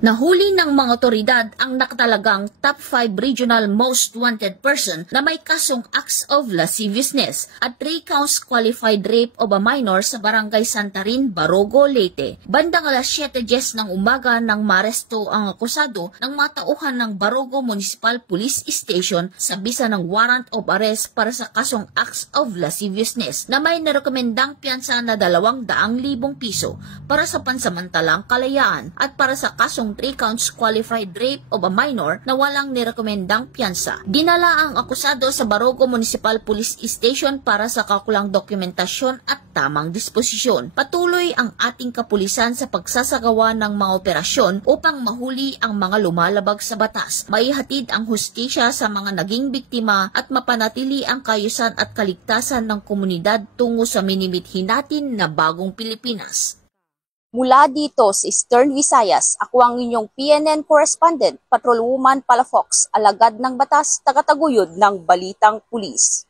Nahuli ng mga otoridad ang nakatalagang top 5 regional most wanted person na may kasong acts of lasciviousness at 3 counts qualified rape of a minor sa barangay Santarin, Barogo, Leyte. Bandang alas 7:10 ng umaga nang maresto ang akusado ng mga tauhan ng Barogo Municipal Police Station sa bisa ng warrant of arrest para sa kasong acts of lasciviousness na may narekomendang piyansa na 200,000 piso para sa pansamantalang kalayaan at para sa kasong 3 counts qualified rape of a minor na walang nirekomendang piyansa. Dinala ang akusado sa Barogo Municipal Police Station para sa kakulang dokumentasyon at tamang disposisyon. Patuloy ang ating kapulisan sa pagsasagawa ng mga operasyon upang mahuli ang mga lumalabag sa batas, maihatid ang hustisya sa mga naging biktima at mapanatili ang kaayusan at kaligtasan ng komunidad tungo sa minimithin natin na bagong Pilipinas. Mula dito sa Eastern Visayas, ako ang inyong PNN correspondent, Patrolwoman Palafox, alagad ng batas, tagataguyod ng Balitang Pulis.